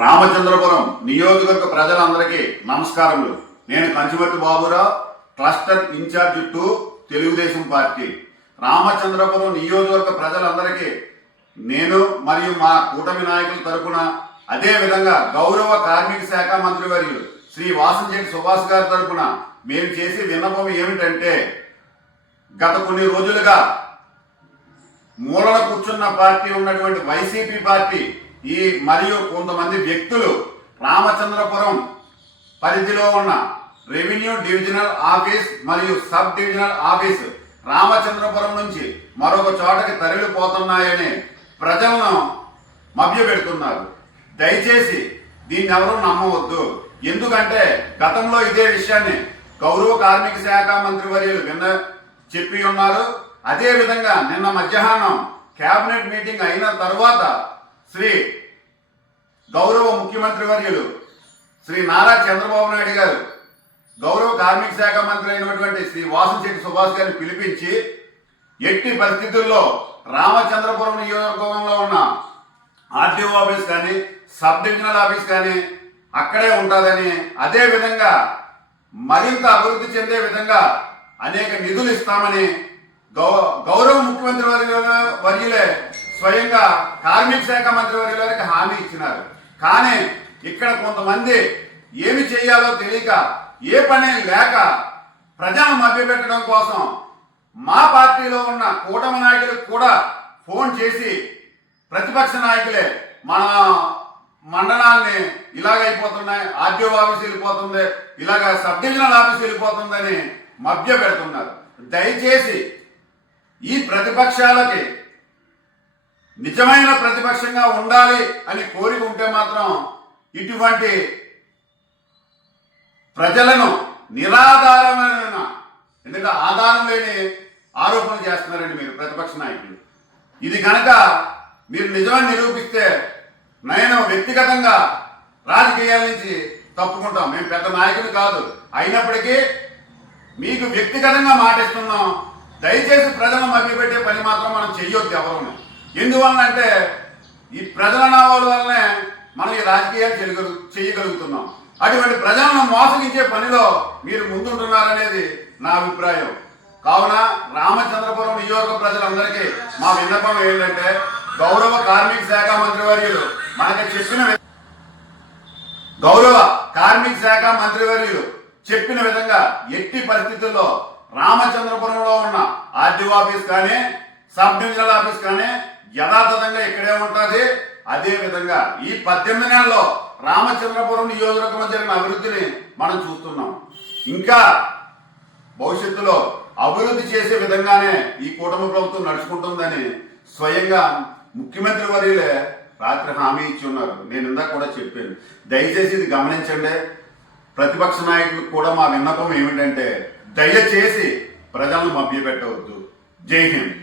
రామచంద్రపురం నియోజకవర్గ ప్రజలందరికీ నమస్కారములు. నేను Kanchimarthi Baburao, cluster in charge 2 Telugu Desam party. Ramachandrapuram నియోజకవర్గ ప్రజలందరికీ నేను మరియు మా కూటమి నాయకుల తరపున, అదే విధంగా గౌరవ కార్మిక శాఖ మంత్రి వర్యులు శ్రీ వాసంశెట్టి సుభాష్ గారి తరపున మేము చేసే విన్నపం ఏమిటంటే, గత కొన్ని రోజులుగా మూలన కూర్చున్న పార్టీ ఉన్నటువంటి వైసీపీ పార్టీ మరియు కొంతమంది వ్యక్తులు రామచంద్రపురం పరిధిలో ఉన్న రెవెన్యూ డివిజనల్ ఆఫీస్ మరియు సబ్ డివిజనల్ ఆఫీస్ రామచంద్రపురం నుంచి మరొక చోటకి తరలిపోతున్నాయని ప్రజలను మభ్యపెడుతున్నారు. దయచేసి దీన్ని ఎవరూ నమ్మవద్దు. ఎందుకంటే గతంలో ఇదే విషయాన్ని గౌరవ కార్మిక శాఖ మంత్రి వర్యులు చెప్పి ఉన్నారు. అదే విధంగా నిన్న మధ్యాహ్నం కేబినెట్ మీటింగ్ అయిన తర్వాత శ్రీ గౌరవ ముఖ్యమంత్రి వర్యులు శ్రీ నారా చంద్రబాబు నాయుడు గారు గౌరవ కార్మిక శాఖ మంత్రి అయినటువంటి శ్రీ వాసంశెట్టి సుభాష్ గారిని పిలిపించి, ఎట్టి పరిస్థితుల్లో రామచంద్రపురం నియోజకవర్గంలో ఉన్న ఆర్టీఓ ఆఫీస్ కానీ సబ్ డివిజనల్ ఆఫీస్ కానీ అక్కడే ఉంటుందని, అదే విధంగా మరింత అభివృద్ధి చెందే విధంగా అనేక నిధులు ఇస్తామని గౌరవ ముఖ్యమంత్రి వర్యులే స్వయంగా కార్మిక శాఖ మంత్రి వర్యుల వారికి హామీ ఇచ్చినారు. కానీ ఇక్కడ కొంతమంది ఏమి చేయాలో తెలియక, ఏ పని లేక ప్రజలను మభ్యపెట్టడం కోసం మా పార్టీలో ఉన్న కూటమి నాయకులకు కూడా ఫోన్ చేసి, ప్రతిపక్ష నాయకులే మన మండలాన్ని ఇలాగైపోతున్నాయి, ఆర్టీఓ ఆఫీస్ వెళ్ళిపోతుంది, ఇలాగ సబ్ డివిజనల్ ఆఫీస్ వెళ్ళిపోతుందని మభ్య పెడుతున్నారు. దయచేసి ఈ ప్రతిపక్షాలకి నిజమైన ప్రతిపక్షంగా ఉండాలి అని కోరిక ఉంటే మాత్రం ఇటువంటి ప్రజలను నిరాధారమైన, ఎందుకంటే ఆధారం లేని ఆరోపణలు చేస్తున్నారండి మీరు ప్రతిపక్ష నాయకులు. ఇది కనుక మీరు నిజమని నిరూపిస్తే నేను వ్యక్తిగతంగా రాజకీయాల నుంచి తప్పుకుంటాం. మేము పెద్ద నాయకులు కాదు, అయినప్పటికీ మీకు వ్యక్తిగతంగా మాటిస్తున్నాం. దయచేసి ప్రజలను మభ్యపెట్టే పని మాత్రం మనం చెయ్యొద్దు ఎవరు. ఎందువల్లంటే ఈ ప్రజల నావాల వల్లనే మనం ఈ రాజకీయాలు చేయగలుగుతున్నాం. అటువంటి ప్రజలను మోసగించే పనిలో మీరు ముందుంటున్నారనేది నా అభిప్రాయం. కావున రామచంద్రపురం నియోజక ప్రజలందరికీ మా విన్నపం ఏంటంటే, గౌరవ కార్మిక శాఖ మంత్రి వర్యులు చెప్పిన విధంగా ఎట్టి పరిస్థితుల్లో రామచంద్రపురంలో ఉన్న ఆర్టీఓ ఆఫీస్ కానీ సబ్ డివిజనల్ ఆఫీస్ కానీ యథాతథంగా ఇక్కడే ఉంటుంది. అదే విధంగా ఈ 18 నెలల్లో రామచంద్రపురం నియోజకవర్గంలో జరిగిన అభివృద్ధిని మనం చూస్తున్నాం. ఇంకా భవిష్యత్తులో అభివృద్ధి చేసే విధంగానే ఈ కూటమి ప్రభుత్వం నడుచుకుంటుందని స్వయంగా ముఖ్యమంత్రి వర్యులే రాత్రి హామీ ఇచ్చి ఉన్నారు. నేను ఇందాక కూడా చెప్పాను. దయచేసి ఇది గమనించండి. ప్రతిపక్ష నాయకులకు కూడా మా విన్నపం ఏమిటంటే, దయచేసి ప్రజలను మభ్యపెట్టవద్దు. జై హింద్.